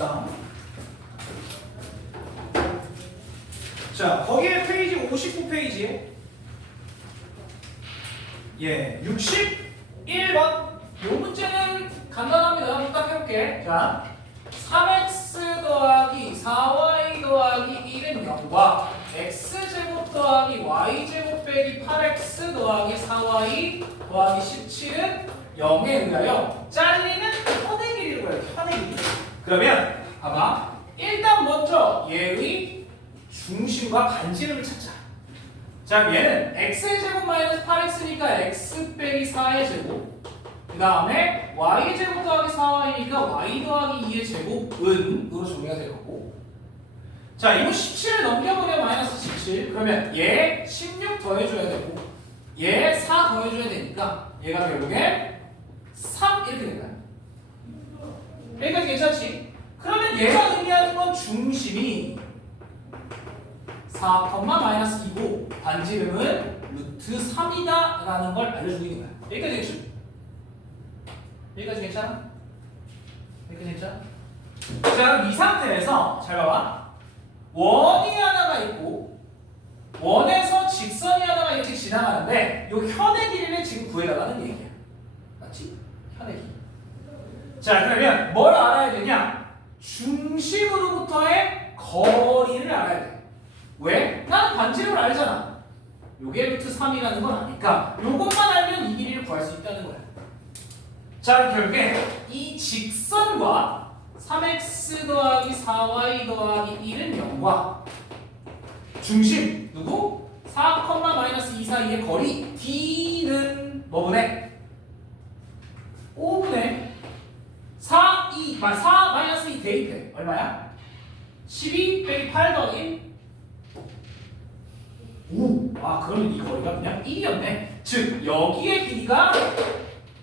봅시다. 자, 거기에 페이지 59페이지에 61번. 요 문제는 간단합니다. 한번 딱 해볼게. 자, 3x 더하기 4y 더하기 1은 0과 x제곱 더하기 y제곱 빼기 8x 더하기 4y 더하기 17은 0에 의하여 잘리는 현의 길이를 구해요. 현의 길이. 그러면 봐봐. 일단 먼저 얘의 중심과 반지름을 찾자. 자, 그럼 얘는 x의 제곱 마이너스 8x니까 x 빼기 4의 제곱. 그 다음에 y 제곱 더하기 4y니까 y 더하기 2의 제곱은으로 정리가 될 거고. 자, 이거 17을 넘겨보면 마이너스 17. 그러면 얘 16 더해줘야 되고 얘 4 더해줘야 되니까 얘가 결국에 3 이렇게 될까요? 여기까지 괜찮지? 그러면 얘가 의미하는 건 중심이 4, 마이너스 2고 반지름은 루트 3이다 라는 걸 알려주고 있는 거야. 여기까지 괜찮죠? 여기까지 괜찮아? 여기까지 괜찮아? 자, 그럼 이 상태에서 잘 봐봐. 원이 하나가 있고 원에서 직선이 하나가 이렇게 지나가는데 이 현의 길이를 지금 구해달라는 얘기야. 맞지? 현의 길이. 자, 그러면 뭘 알아야 되냐? 중심으로부터의 거리를 알아야 돼. 왜? 나는 반지름을 알잖아. 요게 루트 3이라는 건 아니까 요것만 알면 이 길이를 구할 수 있다는 거야. 자, 결국에 이 직선과 3x 더하기 4y 더하기 1은 0과 중심 누구? 4, 마이너스 2 사이의 거리 d는 뭐분의? 5분의 4 마이너스 2 대입해. 얼마야? 12 빼기 8 더하기 1. 오! 아, 그러면 이 거리가 그냥 1이었네. 즉, 여기의 길이가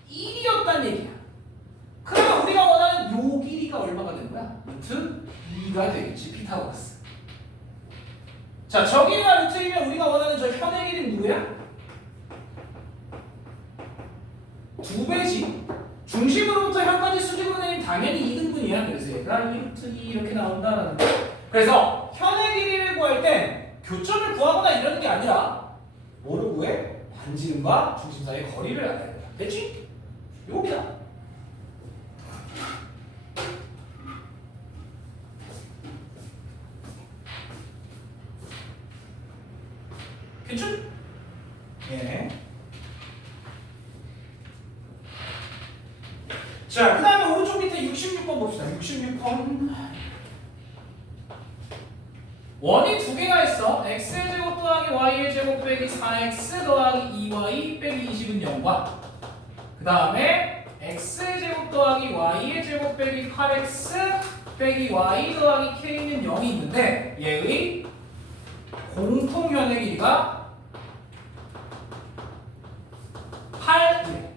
1이었단 얘기야. 그러면 우리가 원하는 요 길이가 얼마가 되는 거야? 루트 2가 되겠지, 피타고라스. 자, 저기가 루트이면 우리가 원하는 저 현의 길이는 누구야? 2배지. 중심으로부터 현까지 수직으로 내리면 당연히 2등분이야. 그래서 얘가 2루트 2 이렇게 나온다는 거. 그래서 현의 길이를 구할 땐 교점을 구하거나 이러는 게 아니라 뭐를 구해? 반지름과 중심 사이의 거리를 알아야 된다. 됐지? 이겁니다. 괜찮? 예. 자, 그 다음에 오른쪽 밑에 66번 봅시다. 66번. 원이 두 개가 있어. x의 제곱 더하기 y의 제곱 빼기 4x 더하기 2y 빼기 20은 0과 그 다음에 x의 제곱 더하기 y의 제곱 빼기 8x 빼기 y 더하기 k는 0이 있는데 얘의 공통현의 길이가 8이래.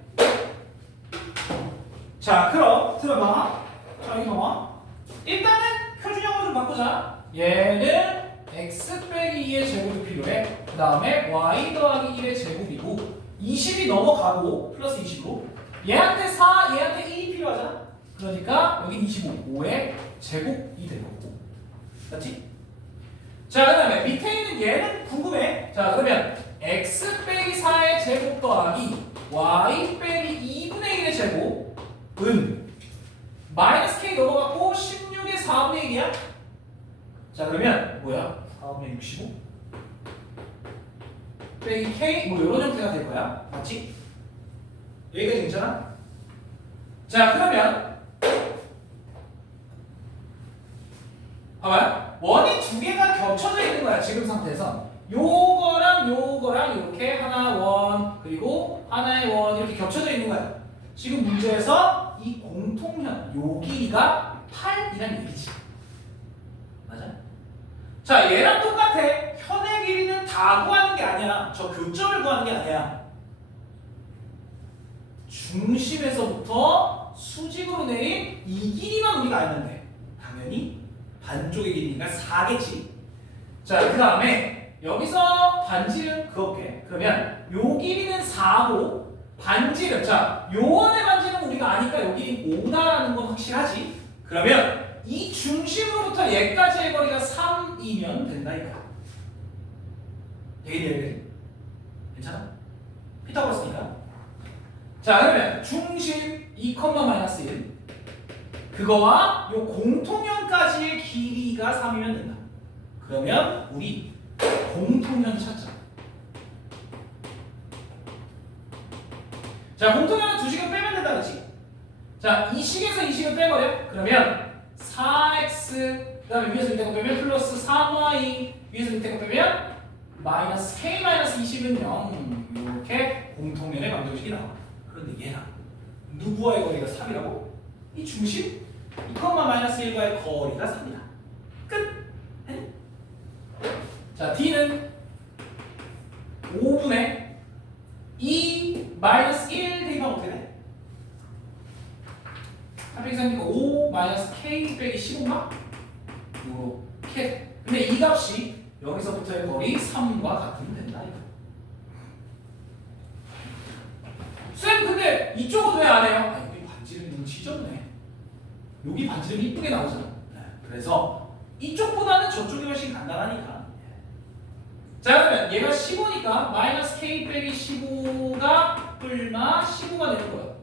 자, 그럼 들어봐. 자, 여기 봐봐. 일단은 표준형으로 좀 바꾸자. 얘는 x 빼기 2의 제곱이 필요해. 그 다음에 y 더하기 1의 제곱이고 20이 넘어가고 플러스 20으로 얘한테 4, 얘한테 1이 필요하잖아. 그러니까 여긴 25, 5의 제곱이 되는 거고. 맞지? 자, 그 다음에 밑에 있는 얘는 궁금해. 자, 그러면 x 빼기 4의 제곱 더하기 y 빼기 2분의 1의 제곱은 마이너스 k 넘어갔고 16의 4분의 1이야? 자, 그러면 뭐야? 4분의 65 빼기 k 뭐 이런 형태가 될 거야. 맞지? 여기까지 괜찮아? 자, 그러면 봐봐요. 원이 두 개가 겹쳐져 있는 거야. 지금 상태에서 요거랑 이렇게 하나 원 그리고 하나의 원 이렇게 겹쳐져 있는 거야. 지금 문제에서 이 공통현 요 길이가 8이라는 얘기지. 맞아? 자, 얘랑 똑같아. 현의 길이는 다 구하는 게 아니야. 저 교점을 구하는 게 아니야. 중심에서부터 수직으로 내린 이 길이만 우리가 알면 돼. 당연히 반쪽의 길이니까 4겠지. 자, 그 다음에 여기서 반지름 그어볼게. 그러면 요 길이는 4고 반지름, 자, 요원의 반지름 우리가 아니까 요 길이는 5다라는 건 확실하지. 그러면 이 중심으로부터 얘까지의 거리가 3이면 된다 이거야. 되겠니? 괜찮아? 피타고라스니까. 자, 그러면 중심 2,-1 그거와 요 공통연까지의 길이가 3이면 된다. 그러면 우리 공통연 찾자. 자, 공통연은 두 식을 빼면 된다, 그렇지? 자, 이 식에서 이 식을 빼버려. 그러면 4x 그다음에 위에서 밑에 거 빼면 플러스 3y 위에서 밑에 거 빼면 마이너스 k-20은 0 이렇게 공통연의 방정식이 나와. 그런데 얘랑 누구와의 거리가 3이라고? 이 중심 2,-1과의 거리가 3이야. 끝. 자, d는 5분의 2 마이너스 1 대입하면 어떻게 돼? 300이니까 5 마이너스 k 빼기 15가 이렇게. 근데 이 값이 여기서부터의 거리 3과 같으면 된다 이거. 쌤 근데 이쪽은 왜 안 해요? 아, 여기 반지름이 너무 지졌네. 여기 반지름이 이쁘게 나오잖아. 그래서 이쪽보다는 저쪽이 훨씬 간단하니까. 자, 그러면 얘가 15니까 마이너스 k 빼기 15가 뿔마 15가 되는 거야.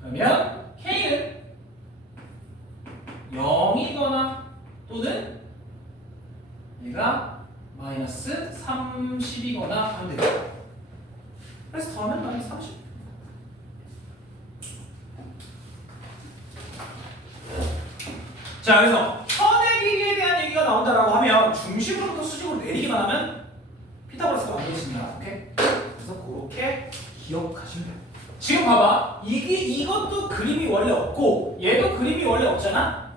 그러면 k는 0이거나 또는 얘가 마이너스 30이거나 하면 되겠다. 그래서 더하면 마이너스 30. 자, 그래서 선의 길이에 대한 얘기가 나온다라고 하면 중심으로부터 수직으로 내리기만 하면 피타고라스가 만들어집니다. 오케이? 그래서 그렇게 기억하시면 돼요. 지금 봐봐. 이것도 그림이 원래 없고 얘도 그림이 원래 없잖아.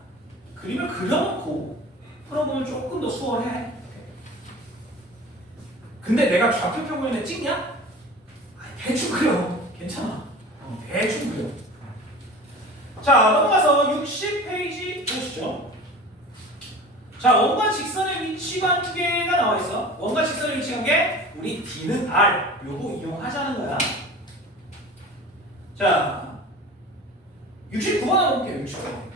그림을 그려놓고 풀어보면 조금 더 수월해. 근데 내가 좌표 평면에 찍냐? 대충 그려. 괜찮아. 대충 그려. 자, 넘어가서 60페이지 보시죠. 자, 원과 직선의 위치 관계가 나와 있어. 원과 직선의 위치 관계, 우리 D는 R 요거 이용하자는 거야. 자, 69번 한번 볼게요. 69번.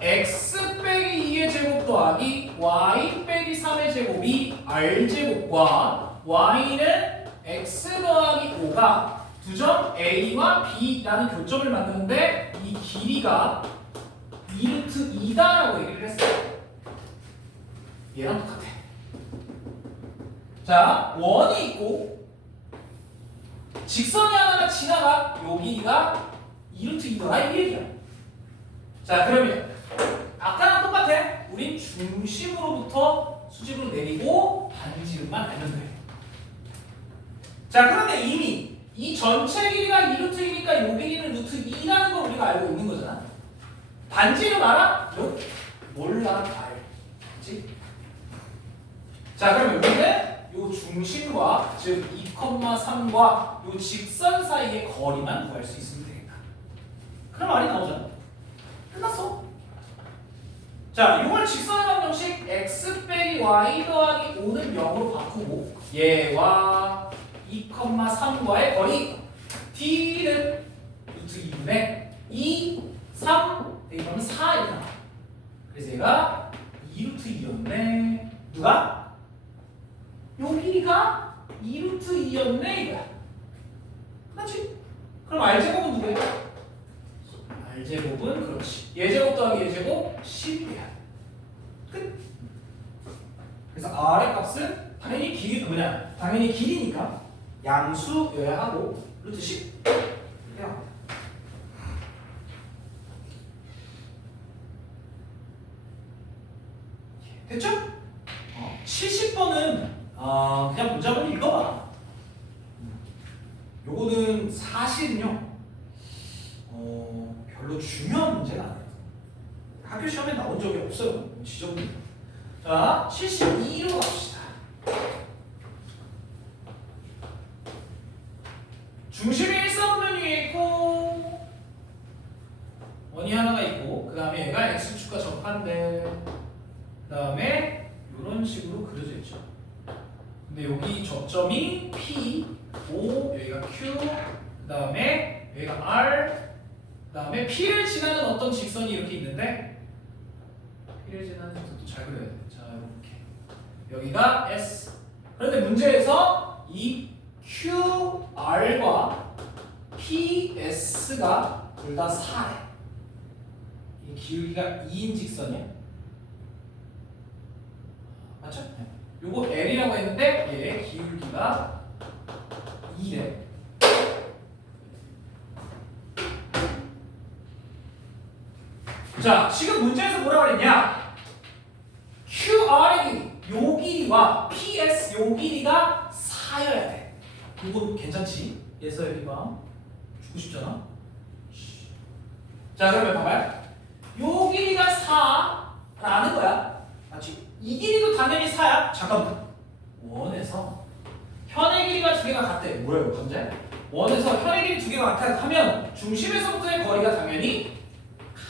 x 빼기 2의 제곱 더하기 y 빼기 3의 제곱이 r제곱과 y는 x 더하기 5가 두 점 a와 b라는 교점을 만드는데 이 길이가 2루트 2다라고 얘기를 했어요. 얘랑 똑같아. 자, 원이 있고 직선이 하나가 지나가 요 길이가 2루트 2더라 이 얘기야. 자, 그러면 아까랑 똑같아. 우린 중심으로부터 수직으로 내리고 반지름만 알면 돼. 자, 그런데 이미 이 전체 길이가 2루트이니까 요 길이는 루트 2라는 걸 우리가 알고 있는 거잖아. 반지름 알아? 몰라. 알지? 자, 그러면 우리는 요 중심과 즉 2,3과 요 직선 사이의 거리만 구할 수 있으면 되겠다. 그럼 말이 나오잖아. 끝났어. 자, 이걸 직선의 방정식 x 빼기 y 더하기 5는 0으로 바꾸고 얘와 2,3과의 거리 d는 루트 2분의 2, 3 대입하면 4이 나와. 그래서 얘가 2루트 2였네. 누가? 요 길이가 2루트 2였네 이거야. 그렇지? 그럼 r제곱은 누구야? r제곱은 그렇지. 얘제곱 더하기 얘제곱 10이야. 끝. 그래서 r의 값은 당연히 길이 뭐냐? 당연히 길이니까 양수여야 하고 루트 10 이렇게 하고. 됐죠? 70번은 그냥 문장을 읽어봐. 요거는 사실은요 별로 중요한 문제가 아니에요. 학교 시험에 나온 적이 없어요. 지적입니다. 자, 72로 갑시다. 중심이 일사분면 위에 있고 원이 하나가 있고 그 다음에 얘가 x축과 접한데 그 다음에 이런 식으로 그려져 있죠. 근데 여기 접점이 P, O, 여기가 Q, 그 다음에 여기가 R, 그 다음에 P를 지나는 어떤 직선이 이렇게 있는데 P를 지나는 직선도 잘 그려야 돼. 자 이렇게 여기가 S. 그런데 문제에서 이 QR과 PS가 둘 다 4래. 이 기울기가 2인 직선이야. 맞죠? 네. 요거 L이라고 했는데 얘 기울기가 2래. 자, 지금 문제에서 뭐라고 그랬냐? QR의 길이, 요 길이와 PS 요 길이가 4여야 돼. 이거 괜찮지? 얘서 여기 봐. 주고 싶잖아. 자, 그러면 봐봐요. 요 길이가 4라는 거야. 맞지? 이 길이도 당연히 4야. 잠깐만. 원에서 현의 길이가 두 개가 같대. 뭐야 이거 현재? 원에서 현의 길이 두 개가 같아 하면 중심에서부터의 거리가 당연히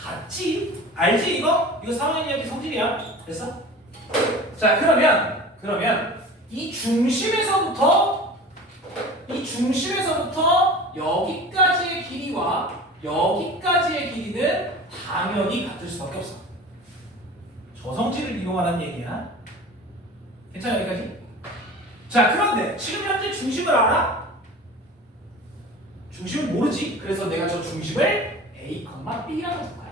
같지. 알지 이거? 이거 3학년 이야기 성질이야. 됐어? 자 그러면 이 중심에서부터 여기까지의 길이와 여기까지의 길이는 당연히 같을 수밖에 없어. 저성질을 이용하는 얘기야. 괜찮아 여기까지? 자 그런데 지금 현재 중심을 알아? 중심을 모르지. 그래서 내가 저 중심을 A, B라고 줄 거야.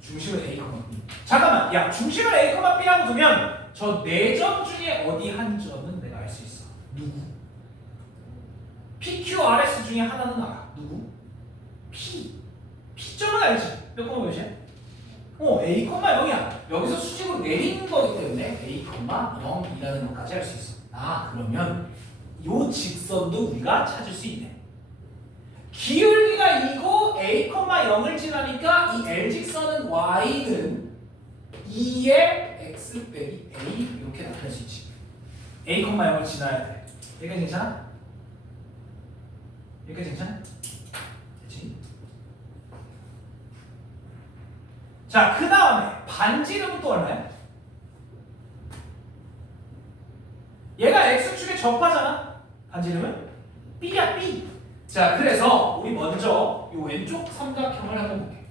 중심을 A, B. 잠깐만, 야 중심을 A, B라고 두면 저 네 점 중에 어디 한 점은 내가 알 수 있어. 누구? PQRS 중에 하나는 알아. 누구? P. P점은 알지? 몇 콤마 몇이야? A, 0이야. 여기서 수직으로 내리는 거기 때문에 A, 0이라는 것까지 알 수 있어. 아 그러면 요 직선도 우리가 찾을 수 있네. 기울기가 2고 A, 0을 지나니까 이 L직선은 Y는 2의 X 빼기 A 이렇게 나타낼 수 있지. A, 0을 지나야 돼. 여기까지 괜찮아? 여기까지 괜찮아? 됐지? 자, 그 다음에 반지름은 또 얼마야? 얘가 X축에 접하잖아? 반지름은? B야, B. 자, 그래서 우리 먼저 이 왼쪽 삼각형을 한번 볼게.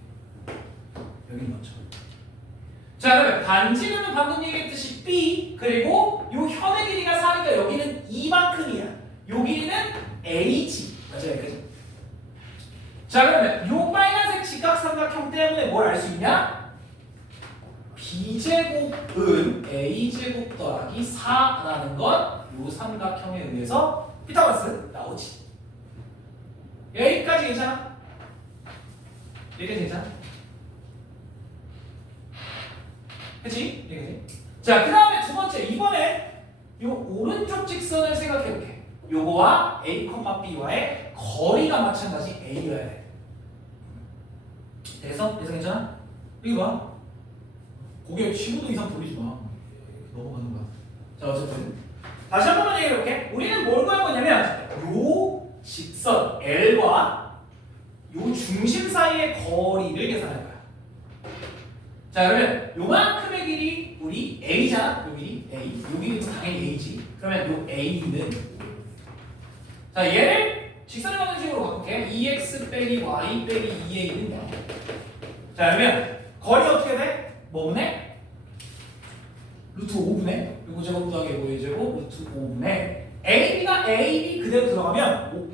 여기 먼저. 자, 그러면 반지름은 방금 얘기했듯이 B 그리고 이 현의 길이가 4니까 여기는 이만큼이야. 요 길이는 A지. 맞아요, 그지? 자, 그러면 이 빨간색 직각삼각형 때문에 뭘 알 수 있냐? B제곱은 A제곱 더하기 4라는 건 이 삼각형에 의해서 피타고라스 나오지. 여기까지 괜찮아? 여기까지 괜찮아? 그치? 여기까지. 자, 그 다음에 두 번째, 이번에 요 오른쪽 직선을 생각해볼게. 요거와 A, B와의 거리가 마찬가지 A여야 돼. 됐어? 괜찮아? 여기 봐. 고개 15도 이상 돌리지 마. 넘어가는 거야. 자, 어쨌든 다시 한 번만 얘기해볼게. 우리는 뭘 구할 거냐면 요 직선 L과 요 중심 사이의 거리를 계산할 거야. 자, 그러면 요만큼의 길이 우리 A잖아. 요 길이 A. 요 길이도 당연히 A지. 그러면 요 A는 자, 얘를 직선을 가는 식으로 바꿀게. 2x 빼기 y 빼기 2a는 0. 자, 그러면 거리 어떻게 돼? 뭐분의? 루트 5분의 요거 제곱 더하기 요거 제곱 루트 5분의 AB가 AB 그대로 들어가면 오,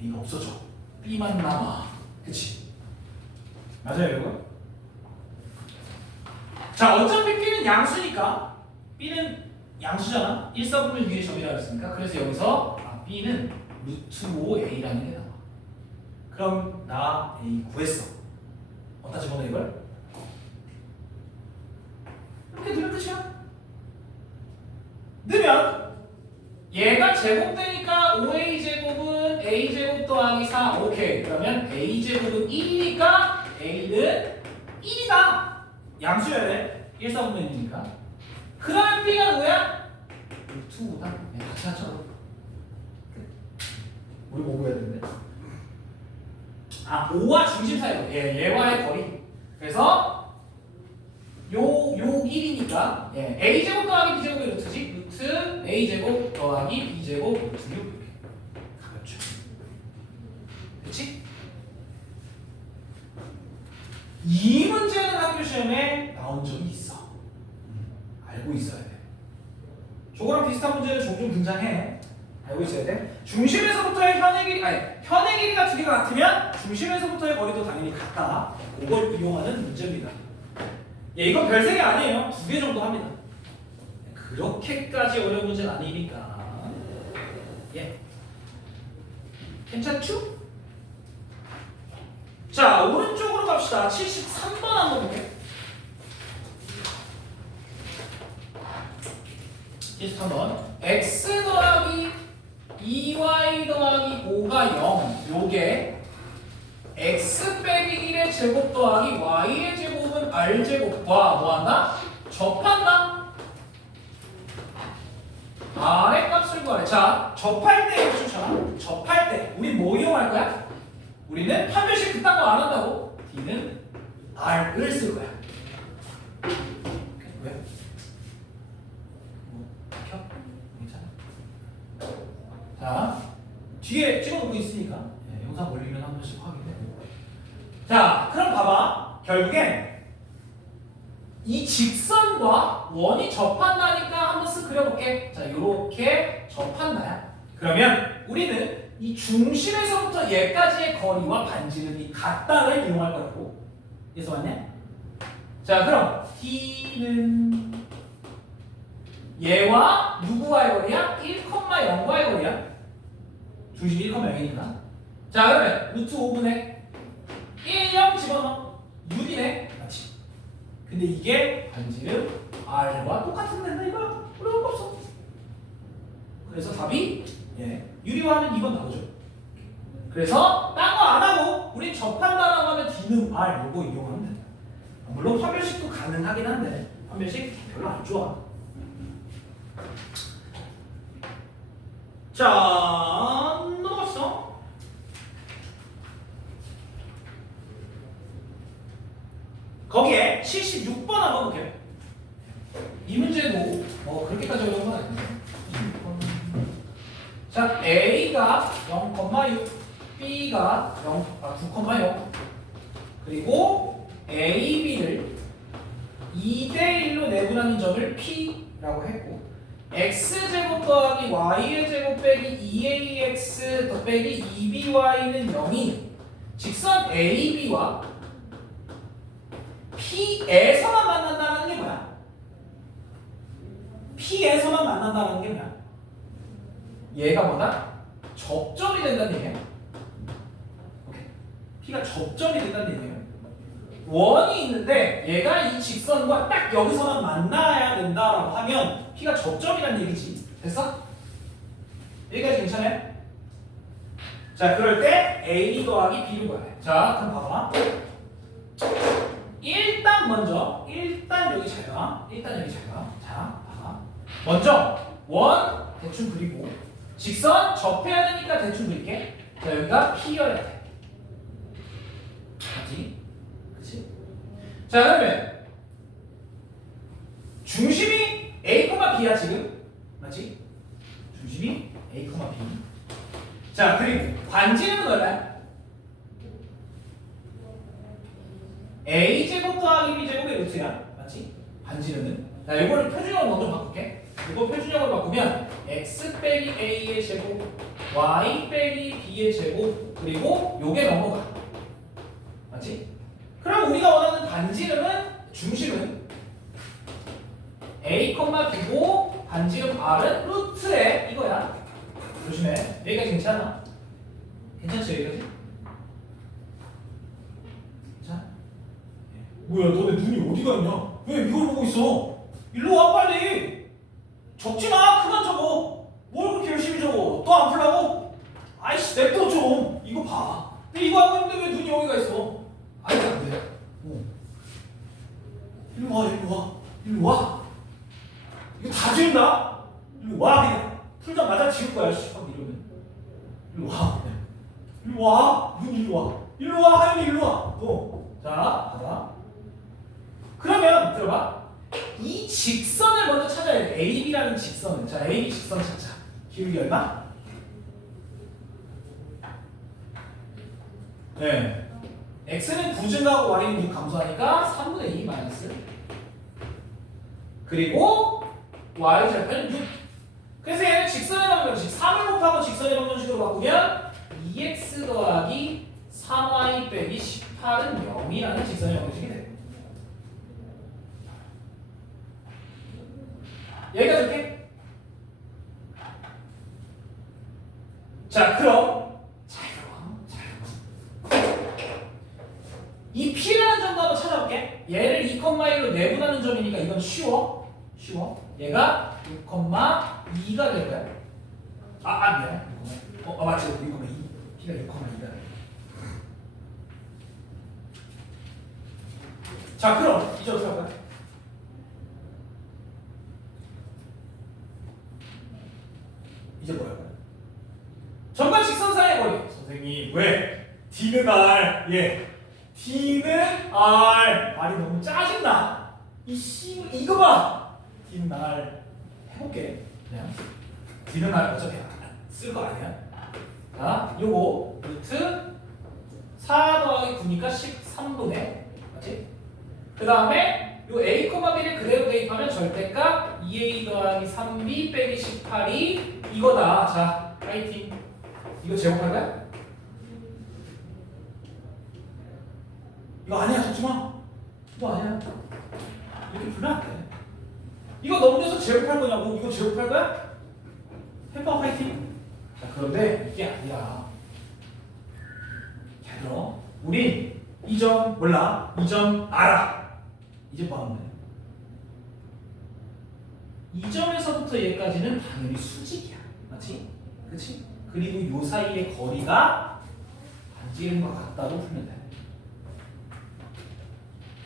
A가 없어져. B만 남아. 그치? 맞아요, 이거? 자, 어차피 B는 양수니까 B는 양수잖아. 1, 4분의 위에 점이라고 했으니까 그래서 여기서 B는 루트 5A라는 게 나와. 그럼 나 A 구했어. 어디다 집어넣어 이걸? 이렇게 넣으면 끝이야. 넣으면 얘가 제곱되니까 5a제곱은 a제곱 더하기 4. 오케이. 그러면 a제곱은 1이니까 a는 1이다. 양수여야 돼. 1, 4분의 1이니까. 그 다음에 b가 뭐야? 루트 5다. 같이 하죠. 우리 뭐 구해야 되는데? 아, 5와 중심 사이로 얘와의 거리. 그래서 요 길이니까 a제곱 더하기 b제곱이 루트지. 루트 a제곱 더하기 b제곱 루트 6 이렇게 가볍죠. 이 문제는 학교 시험에 나온 적이 있어. 알고 있어야 돼. 저거랑 비슷한 문제는 종종 등장해. 알고 있어야 돼. 중심에서부터의 현의 길이, 현의 길이가 두 개가 같으면 중심에서부터의 거리도 당연히 같다. 그걸 이용하는 문제입니다. 예, 이건 별색이 아니에요. 두 개 정도 합니다. 그렇게까지 어려운 문제는 아니니까. 예. 괜찮죠? 자, 오른쪽으로 갑시다. 73번 한번 볼게요. 73번. x 더하기 2y 더하기 5가 0. 요게 x 빼기 1의 제곱 더하기 y의 제곱은 r제곱과 뭐한다? 접한다. r의 값을 구하래. 자, 접할 때 추천. 접할 때 우리 뭐 이용할 거야? 우리는 판별식 그딴 거 안 한다고. D는 R을 쓸 거야. 왜? 켜? 괜찮아? 자, 뒤에 찍어놓고 있으니까 네, 영상 올리면 한 번씩 확인해. 자, 그럼 봐봐. 결국엔 이 직선과 원이 접한다니까 한번 쓱 그려볼게. 자, 요렇게 접한다야. 그러면 우리는 이 중심에서부터 얘까지의 거리와 반지름이 같다를 이용할 거라고. 그래서 맞냐? 자, 그럼 D는 얘와 누구와의 거리야? 1,0과의 거리야. 중심이 1,0이니까. 자, 그러면 루트 5분의 1, 0 집어넣어. 6이네. 맞지? 근데 이게 반지름 R과 똑같은 데인데 이거 어려운 거 없어. 그래서 답이 유리화하면 2번 나오죠. 그래서 딴 거 안 하고 우리 접한다라고 하면 D는 R 요거 이용하면 된다. 물론 판별식도 가능하긴 한데 판별식 별로 안 좋아. 자, 넘어갔어. 거기에 76번 한번 볼게요. 이 문제도 그렇게까지 어려운 건 아닌데. 자, A가 0,6, B가 9,0 그리고 A, B를 2대1로 내분하는 점을 P라고 했고 X제곱 더하기 Y의 제곱 빼기 2AX 더 빼기 2BY는 0이 직선 AB와 P에서만 만난다는 게 뭐야? P에서만 만난다는 게 뭐야? 얘가 뭐다? 접점이 된다는 얘기야. 오케이. P가 접점이 된다는 얘기예요. 원이 있는데 얘가 이 직선과 딱 여기서만 만나야 된다라고 하면 P가 접점이라는 얘기지. 됐어? 여기까지 괜찮아요? 자, 그럴 때 A 더하기 B를 구해. 자, 그럼 봐봐. 일단 여기 잘 가. 자, 봐봐. 먼저 원 대충 그리고 직선 접해야 되니까 대충 그릴게. 자, 여기가 P여야 돼. 맞지? 그치? 자, 그러면 중심이 A, B야 지금. 맞지? 중심이 A, B. 자, 그리고 반지름은 얼마야? A제곱 더하기 B제곱의 루트야. 맞지? 반지름은. 자, 이거를 표준형으로 먼저 바꿀게. 이거 표준형으로 바꾸면 x 빼기 a의 제곱, y 빼기 b의 제곱, 그리고 요게 넘어가. 맞지? 그럼 우리가 원하는 반지름은 중심은 a, b고 반지름 r은 루트에 이거야. 조심해. 여기까지 괜찮아? 괜찮지 여기까지? 괜찮아? 뭐야, 너네 눈이 어디가 있냐? 왜 이걸 보고 있어? 일로 와 빨리. 적지 마. 그만 적어. 뭘 그렇게 열심히 적어? 또 안 풀라고? 아이씨, 냅둬 좀. 이거 봐. 근데 이거 하고 있는데 왜 눈이 여기가 있어? 아니, 안 돼. 일로 와. 이거 다 지운다. 일로 와 그냥. 풀자마자 지울 거야. 막 이러면. 일로 와. 일로 와. 눈 일로 와. 일로 와. 하영이 일로 와. 자, 봐봐. 그러면 들어봐. 이 직선을 먼저 찾아야 돼. AB라는 직선을. 자, AB 직선 찾자. 기울기 얼마? 네. x는 9 증가하고 y는 6 감소하니까 3분의 2 마이너스. 그리고 y절편은 6. 그래서 얘는 직선의 방정식 3을 곱하고 직선의 방정식으로 바꾸면 2x 더하기 3y 빼기 18은 0이라는 직선의 방정식이 돼요. 여기까지 올게. 자, 그럼 이 P라는 점도 한번 찾아볼게. 얘를 2,1로 내분하는 점이니까 이건 쉬워. 얘가 6,2가 될 거야. 미안. 맞지. 6,2. P가 6,2가. 자, 그럼 이제 어떻게 할까요? 이제 뭐 할까요? 전반 직선상의 거리. 선생님, 왜? D는 R. D는 R. 말이 너무 짜증나. 이거 봐. D는 R. 해볼게. 그냥. D는 R 어차피 쓸 거 아니야. 자, 요거 루트 4 더하기 9니까 13도네. 맞지? 그 다음에 요 A, B를 그대로 대입하면 절대값 2A 더하기 3B 빼기 18이 이거다. 자, 파이팅. 이거 제곱할 거야? 이거 아니야, 좋지마. 이거 아니야. 이렇게 풀면 안 돼. 이거 넘겨서 제곱할 거냐고. 이거 제곱할 거야? 해봐, 파이팅. 자, 그런데 이게 아니라. 자, 그럼 우린 이 점 몰라. 이 점 알아. 이제 뭐 하면 돼? 이 점에서부터 얘까지는 당연히 수직이야. 맞지? 그치? 그리고 요 사이의 거리가 반지름과 같다고 풀면 돼.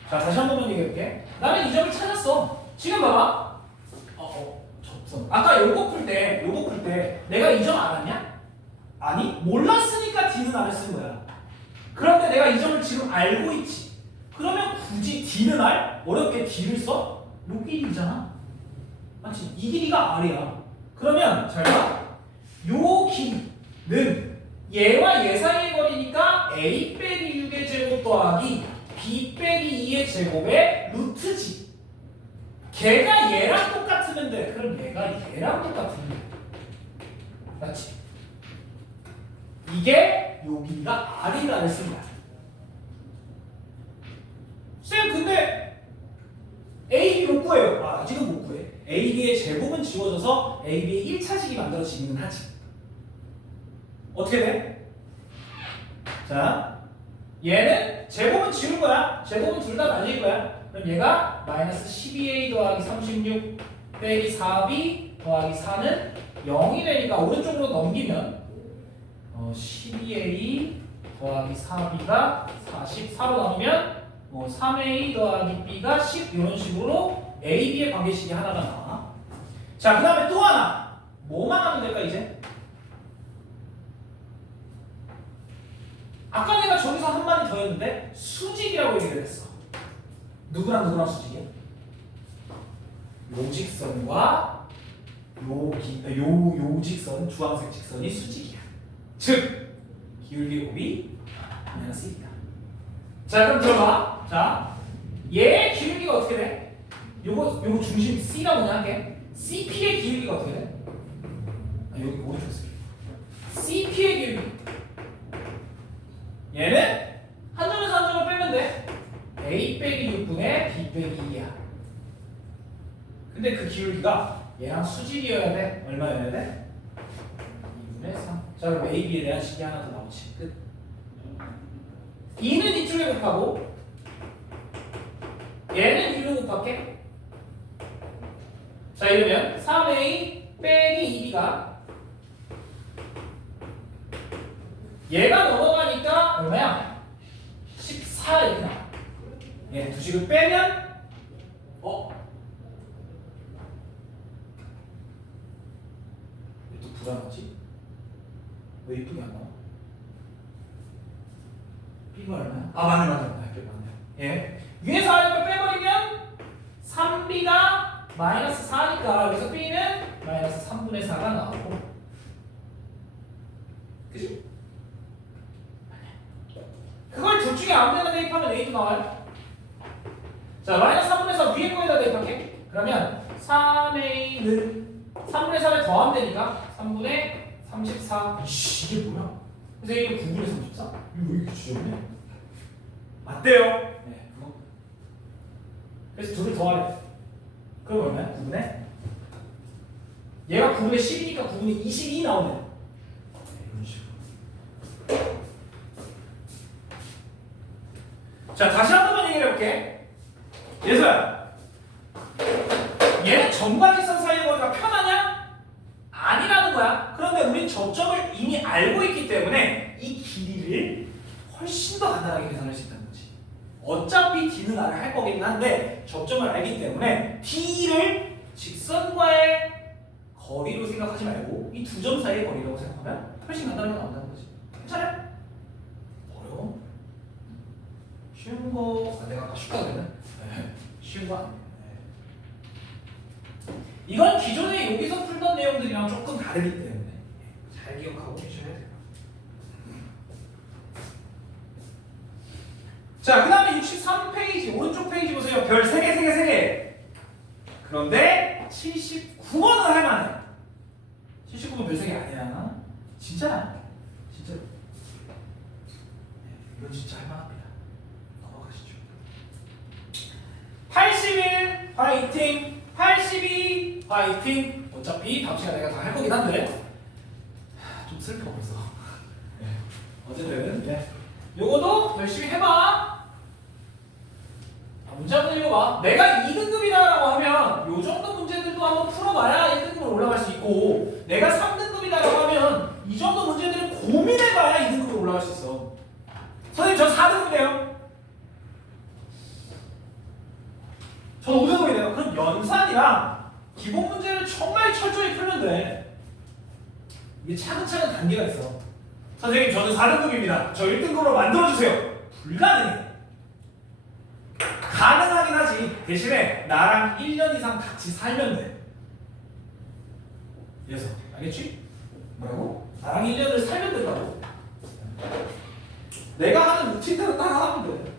자, 다시 한 번만 얘기해볼게. 나는 이 점을 찾았어. 지금 봐봐. 접선. 아까 요거 풀 때 내가 이 점 알았냐? 아니, 몰랐으니까 D는 R을 쓴 거야. 그런데 내가 이 점을 지금 알고 있지. 그러면 굳이 D는 R? 어렵게 D를 써? 요 길이잖아. 맞지? 이 길이가 R이야. 그러면 잘 봐. 요 길이는 얘와 얘 사이의 거리니까 A 빼기 6의 제곱 더하기 B 빼기 2의 제곱의 루트지. 걔가 얘랑 똑같으면 돼. 그럼 얘가 얘랑 똑같으면 돼. 맞지? 이게 요 길이가 R이라는 쓴 거야. 쌤, 근데 AB 못 구해요. 아직은 못 구해. AB의 제곱은 지워져서 AB의 1차식이 만들어지기는 하지. 어떻게 돼? 자, 얘는 제곱은 지울 거야. 제곱은 둘 다 날릴 거야. 그럼 얘가 마이너스 12A 더하기 36 빼기 4B 더하기 4는 0이 되니까 오른쪽으로 넘기면 12A 더하기 4B가 44로 나오면 3A 더하기 B가 10 이런 식으로 A, B의 관계식이 하나가 나와. 자, 그 다음에 또 하나. 뭐만 하면 될까 이제? 아까 내가 저기서 한 마디 더 했는데 수직이라고 얘기를 했어. 누구랑 수직이야? 요 직선과 요 직선, 주황색 직선이 수직이야. 즉 기울기 곱이 마이너스 2다. 자, 그럼 들어봐. 자, 얘 기울기가 어떻게 돼? 요거 중심 C가 뭐냐 할게. CP의 기울기가 어떻게 돼? 여기 오른쪽 쓸게. CP의 기울기. 얘는 한 점에서 한 점을 빼면 돼. A 빼기 6분의 B 빼기 2야. 근데 그 기울기가 얘랑 수직이어야 돼. 얼마여야 돼? 2분의 3. 자, 그럼 A, B에 대한 식이 하나 더 나오지. 끝. 2는 이쪽에 곱하고 얘는 1로 곱할게. 자, 이러면 3A 빼기 2B가 얘가 넘어가니까 얼마야? 14 이렇게 나와. 얘 두 식을 빼면 왜 또 불안하지? 왜 이쁘게 안 나와? B가 얼마야? 맞네. 예. 위에서 아래로 빼버리면 3B가 마이너스 4니까 여기서 B는 마이너스 3분의 4가 나오고. 그지? 그걸 둘 중에 중에 아무 데나 대입하면 A도 나와요. 자, 마이너스 3분의 4 위에 거에다 대입할게. 그러면 3A는 3분의 4를 더하면 되니까 3분의 34. 이씨, 이게 뭐야? 그래서 이게 9분의 34? 이거 왜 이렇게 주저없네? 맞대요. 네, 그거. 그래서 둘을 더하래. 그럼 얼마야? 9분의? 얘가 9분의 10이니까 9분의 22 나오네. 네, 이런 식으로. 자, 다시 한 번만 얘기를 해볼게. 예서야, 얘는 점과 직선 사이의 거리가 편하냐? 아니라는 거야. 그런데 우린 접점을 이미 알고 있기 때문에 이 길이를 훨씬 더 간단하게 계산할 수 있다는 거지. 어차피 D는 나를 할 거긴 한데 접점을 알기 때문에 D를 직선과의 거리로 생각하지 말고 이 두 점 사이의 거리라고 생각하면 훨씬 간단하게 나온다는 거지. 괜찮아요? 어려워? 쉬운 거, 내가 아까 쉽다 그랬나? 네. 쉬운 거 아니에요. 네. 이건 기존에 여기서 풀던 내용들이랑 조금 다르기 때문에 잘 기억하고 계셔야 돼요. 자, 그 다음에 63페이지 오른쪽 페이지 보세요. 별 3개, 3개, 3개. 그런데 79번은 할만해. 79번 별 3개 아니야. 진짜야. 진짜로. 이건 진짜 할만합니다. 넘어가시죠. 81 화이팅, 82 화이팅. 어차피 다음 시간에 내가 다 할 거긴 한데 좀 슬퍼 벌써. 네. 어쨌든 네. 요거도 열심히 해봐. 문제 한번 읽어봐. 내가 2등급이다라고 하면 요 정도 문제들도 한번 풀어봐야 1등급으로 올라갈 수 있고, 내가 3등급이다라고 하면 이 정도 문제들을 고민해봐야 2등급으로 올라갈 수 있어. 선생님 저 4등급이네요. 저는 5등급이네요. 그럼 연산이랑 기본 문제를 정말 철저히 풀면 돼. 이게 차근차근 단계가 있어. 선생님 저는 4등급입니다. 저 1등급으로 만들어주세요. 불가능해. 가능하긴 하지. 대신에 나랑 1년 이상 같이 살면 돼. 그래서 알겠지? 뭐라고? 나랑 1년을 살면 된다고. 내가 하는 루틴대로 따라하면 돼.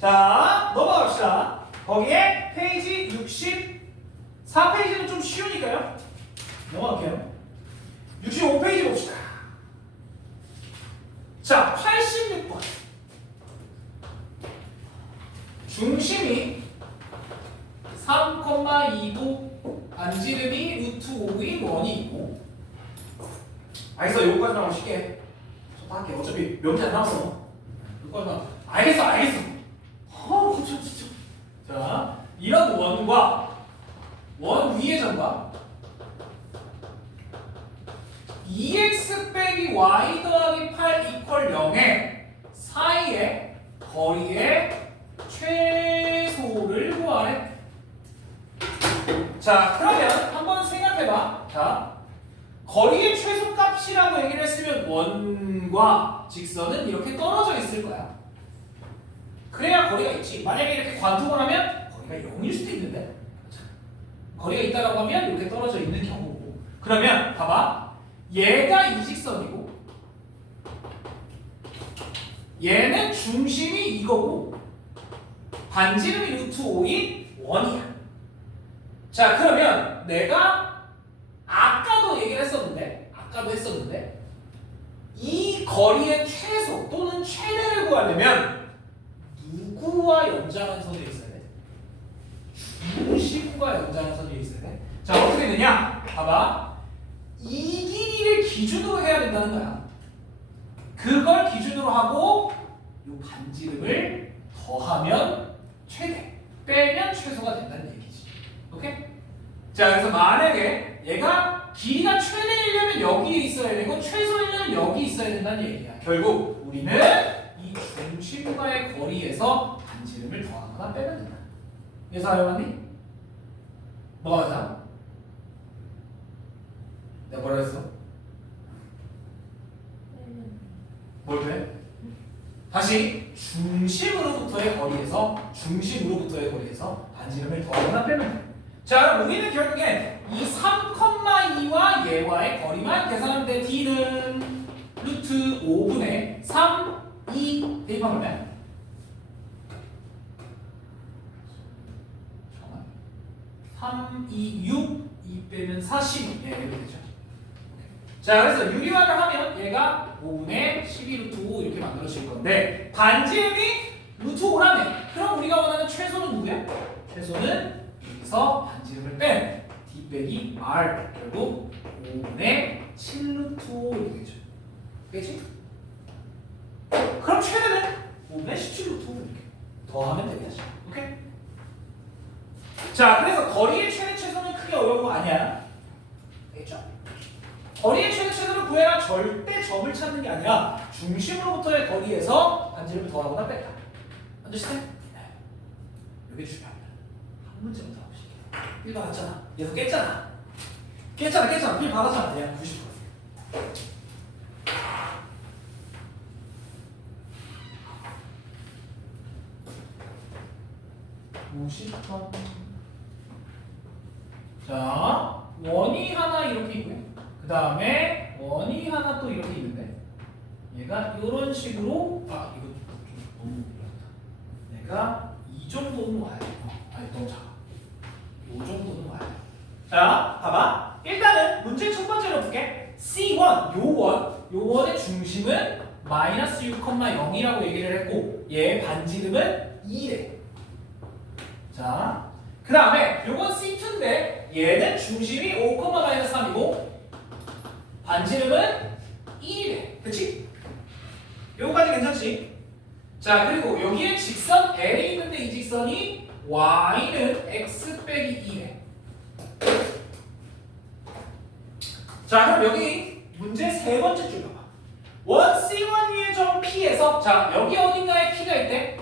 자, 넘어갑시다. 거기에 페이지 64페이지는 좀 쉬우니까요. 넘어갈게요. 65페이지 봅시다. 자, 86번. 중심이 3,2고 반지름이 루트 5인 원이 있고. 알겠어. 요거까지만 하고 쉽게 저 할게. 어차피 몇 개 안 남았어. 요거까지만. 알겠어. 진짜. 자, 이런 원과 원 위의 점과 2x 빼기 y 더하기 8 이퀄 0의 사이의 거리의 최소를 구하래. 자, 그러면 한번 생각해봐. 자, 거리의 최소값이라고 얘기를 했으면 원과 직선은 이렇게 떨어져 있을 거야. 그래야 거리가 있지. 만약에 이렇게 관통을 하면 거리가 0일 수도 있는데, 거리가 있다라고 하면 이렇게 떨어져 있는 경우고. 그러면 봐봐. 얘가 이 직선이고 얘는 중심이 이거고 반지름이 루트 5인 원이야. 자, 그러면 내가 아까도 했었는데 이 거리의 최소 또는 최대를 구하려면 누구와 연장한선이 있어야 돼? 중심과 연장한선이 있어야 돼. 자, 어떻게 되냐? 봐봐. 이 길이를 기준으로 해야 된다는 거야. 그걸 기준으로 하고 이 반지름을 더하면 최대, 빼면 최소가 된다는 얘기지. 오케이? 자, 그래서 만약에 얘가 길이가 최대이려면 여기에 있어야 되고 최소이려면 여기 있어야 된다는 얘기야. 결국 우리는 이 중심과의 거리에서 반지름을 더하거나 빼면 된다. 이해서 하여만니? 뭐가 맞아? 내가 뭐라 했어? 뭘 돼? 다시 중심으로부터의 거리에서 반지름을 더하거나 빼면 돼. 자, 그럼 우리는 결국엔 이 3,2와 얘와의 거리만 계산하면 돼. D는 루트 5분의 3, 2 4, 12 이렇게 되죠. 자, 그래서 유리화를 하면 얘가 5분의 12 루트 5 이렇게 만들어질 건데 반지름이 루트 5라면 그럼 우리가 원하는 최소는 누구야? 최소는 여기서 반지름을 뺀 d 빼기 r 결국 5분의 7 루트 5 이렇게 되죠. 그치? 그럼 최대는 5분의 17 루트 5 이렇게 더하면 되겠죠. 오케이? 자, 그래서 거리의 최대 최소는 크게 어려운 거 아니야. 알겠죠? 거리의 최대 최소를 구해라 절대 점을 찾는 게 아니라 중심으로부터의 거리에서 반지름을 더하거나 뺀다. understand? 이게 중요합니다. 한 문제만 더 해보실게요. 1 받았잖아. 얘도 깼잖아. 깼잖아. 1 받았잖아. 얘 90%. 자, 원이 하나 이렇게 있고요. 그 다음에 원이 하나 또 이렇게 있는데 얘가 이런 식으로 이거 좀 너무 어렵다. 내가 이 정도는 와야 돼. 아니 너무 작아. 이 정도는 와야 돼. 자, 봐봐. 일단은 문제 첫 번째로 볼게. C1 요 원의 중심은 마이너스 6,0이라고 얘기를 했고 얘 반지름은 2래. 자, 그 다음에 요건 C2인데 얘는 중심이 5,-3이고 반지름은 1이래. 그치? 요거까지 괜찮지? 자, 그리고 여기에 직선 L이 있는데 이 직선이 Y는 X 빼기 2래. 자, 그럼 여기 문제 세 번째 줄 봐봐. 원 C1 점 P에서 자, 여기 어딘가에 P가 있대?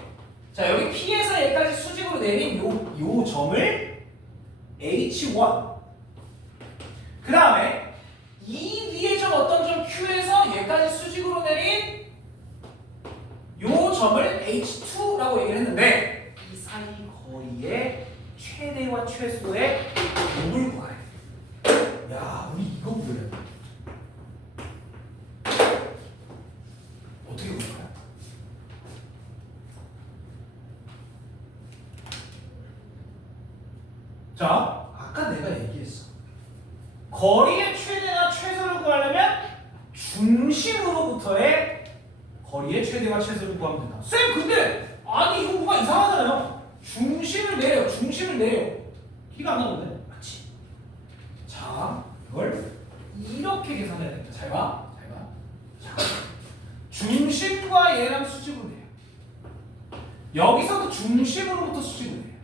자, 여기 P에서 여기까지 수직으로 내린 요 점을 H1. 그 다음에 이 위에 점 어떤 점 Q에서 얘까지 수직으로 내린 요 점을 H2라고 얘기를 했는데 이 사이 거리의 최대와 최소의 곱을 구하래. 야, 우리 이거 구해야 돼. 어떻게 구할까요? 자, 아까 내가 얘기했어. 거리의 최대나 최소를 구하려면 중심으로부터의 거리의 최대와 최소를 구하면 된다. 쌤, 근데 아니 이거 뭐가 이상하잖아요. 중심을 내려. 키가 안 나오는데? 맞지? 자, 이걸 이렇게 계산해야 됩니다. 잘 봐. 자, 중심과 얘랑 수직으로 내요. 여기서도 중심으로부터 수직으로 내요.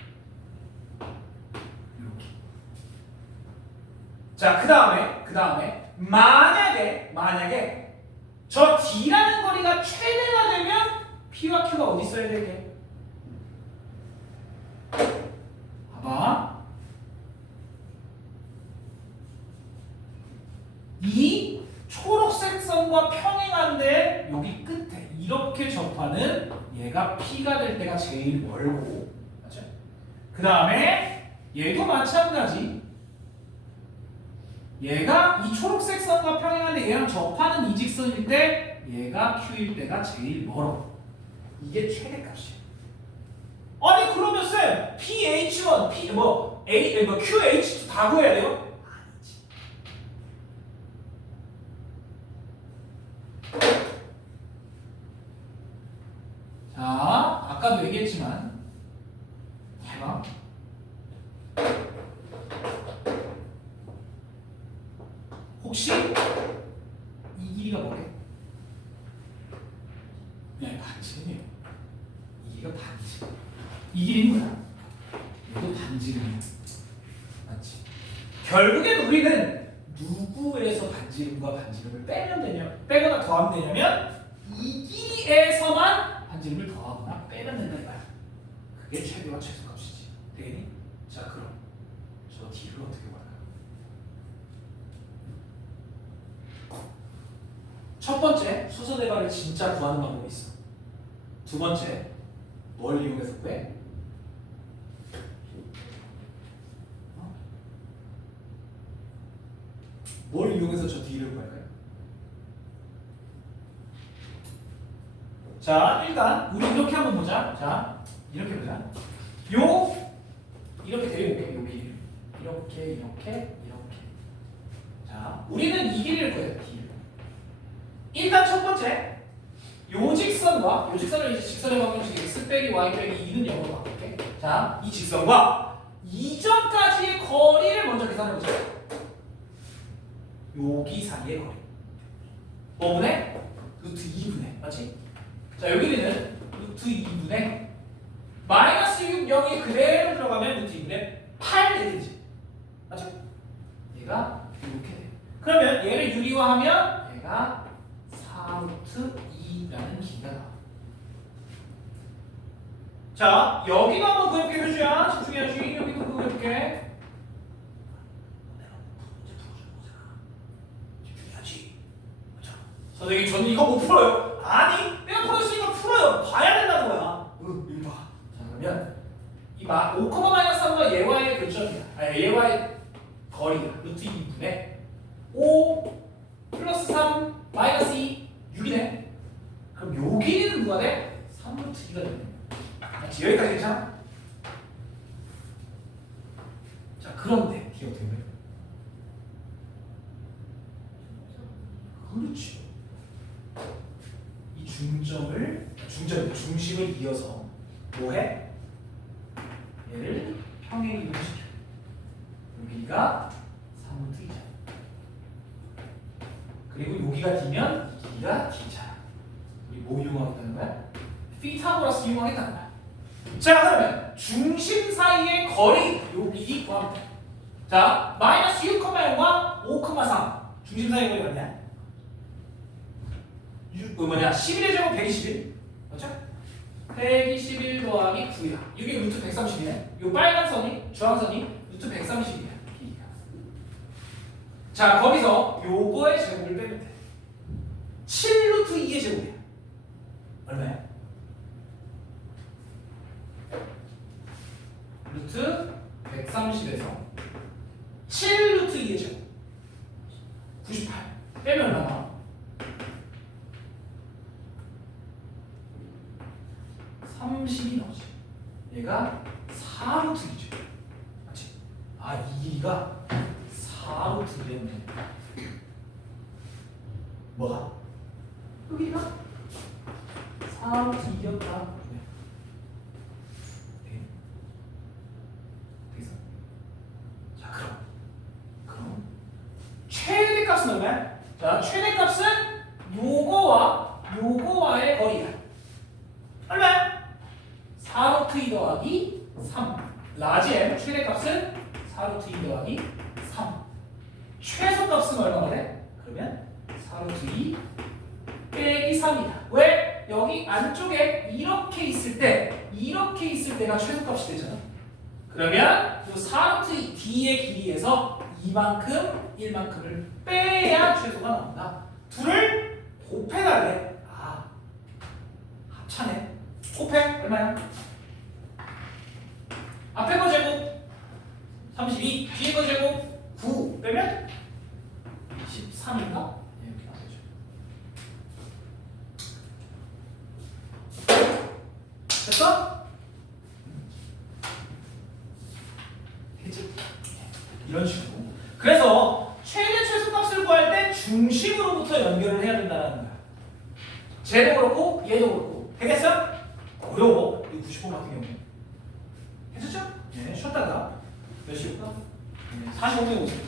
이렇게. 자, 그 다음에 만약에 저 D라는 거리가 최대가 되면 P와 Q가 어디 있어야 되게? 봐봐. 이 초록색 선과 평행한데 여기 끝에 이렇게 접하는 얘가 P가 될 때가 제일 멀고, 맞죠? 그 다음에 얘도 마찬가지. 얘가 이 초록색 선과 평행한데 얘랑 접하는 이 직선일 때 얘가 Q일 때가 제일 멀어. 이게 최대값이에요. 아니 그러면 쌤 PH1, QH2 다 구해야 돼요? 아니지. 자, 아까도 얘기했지만 해봐. 혹시 이 길이가 뭐래? 그냥 반지름이에요. 이 길이가 반지름. 이 길이는 뭐야? 이것도 반지름이야. 맞지? 결국엔 우리는 누구에서 반지름과 반지름을 빼거나 더하면 되냐면 이 길이에서만 반지름을 더하거나 빼면 된다 이거야. 그게 최대와 최소값이지. 되겠니? 자, 그럼 저 D를 어떻게 볼까요? 첫 번째, 수소대발을 진짜 구하는 방법이 있어. 두 번째, 뭘 이용해서 구해? 뭘 이용해서 저 D를 구할까요? 자, 일단 우리 이렇게 한번 보자. 자, 이렇게 보자. 이렇게 데려올게. 여기 이렇게. 자, 우리는 이 길이를 구해요. 길이를. 일단 첫 번째, 요 직선과 요 직선을 이제 직선의 방정식 x 빼기 y 빼기 2는 0으로 바꿀게. 자, 이 직선과 이전까지의 거리를 먼저 계산해보자. 여기 사이의 거리. 뭐분의? 루트 2분의. 맞지? 자, 여기는 루트 2분의 마이너스 6, 0이 그대로 들어가면 루트 2분의 8 되지. 맞죠? 얘가 이렇게 돼. 그러면 얘를 유리화하면 얘가 4루트 2라는 길이가 나와. 자, 여기도 한번 그렇게 해주야. 집중해야지. 여기도 그거 해볼게. 선생님 저는 이거 못 풀어요. 아니 내가 풀었으니까 풀어요. 봐야 된다는 거야. 이거 봐. 자 그러면 이 5,-3과 얘와의 교점이야. 아니 얘와의 거리야. 루트 2분의 5 플러스 3 마이너스 2 6이네. 그럼 요 길이는 누가 돼? 3루트 2가 되네. 맞지? 여기까지 괜찮아? 자 그런데 이게 어떻게 돼? 그렇지. 중심을 이어서 뭐해? 얘를 평행 이동시켜. 여기가 3루트 2잖아. 그리고 여기가 D면 이 길이가 D잖아. 우리 뭐 이용하겠다는 거야? 피타고라스 이용하겠다는 거야. 자 그러면 중심 사이의 거리 여기 구합니다. 자 마이너스 6,0과 5,3 중심 사이의 거리가 뭐냐? 11의 제곱 121 맞죠? 121 더하기 9야. 이게 루트 130이네. 요 빨간 선이 주황선이 루트 130이야. 자 거기서 요거의 제곱을 빼면 돼. 7 루트 2의 제곱이야. 얼마야? 루트 130에서 7 루트 2의 제곱 98 빼면 얼마나? 30이 나오지. 얘가 4루트 2죠. 맞지? 아, 이 길이가 4루트 2였네. 뭐가? 여기가 4루트 2였다. 네. 되겠어? 자, 그럼 최대값은 얼마야? 자, 최대값은 요거와의 거리야. 얼마야? 4루트 2 더하기 3. 라지 M 최대값은 4루트 2 더하기 3. 최소값은 얼마가 돼? 그러면 4루트 2 빼기 3이다. 왜? 여기 안쪽에 이렇게 있을 때가 최소값이 되잖아. 그러면 이 4루트 D의 길이에서 이만큼, 1만큼을 빼야 최소가 나온다. 둘을 곱해달래. 아, 합차네. 곱해 얼마야? 앞에 거 제곱 32, 뒤에 거 제곱 9 빼면 13인가? 이렇게 나오죠. 됐어? 되지? 이런 식으로. 그래서 최대 최소값을 구할 때 중심으로부터 연결을 해야 된다는 거야. 쟤도 그렇고 얘도 그렇고. 되겠어? 어려워. 이 90번 같은 경우. 괜찮죠? 네, 쉬었다가 몇 시부터? 45분에 오세요.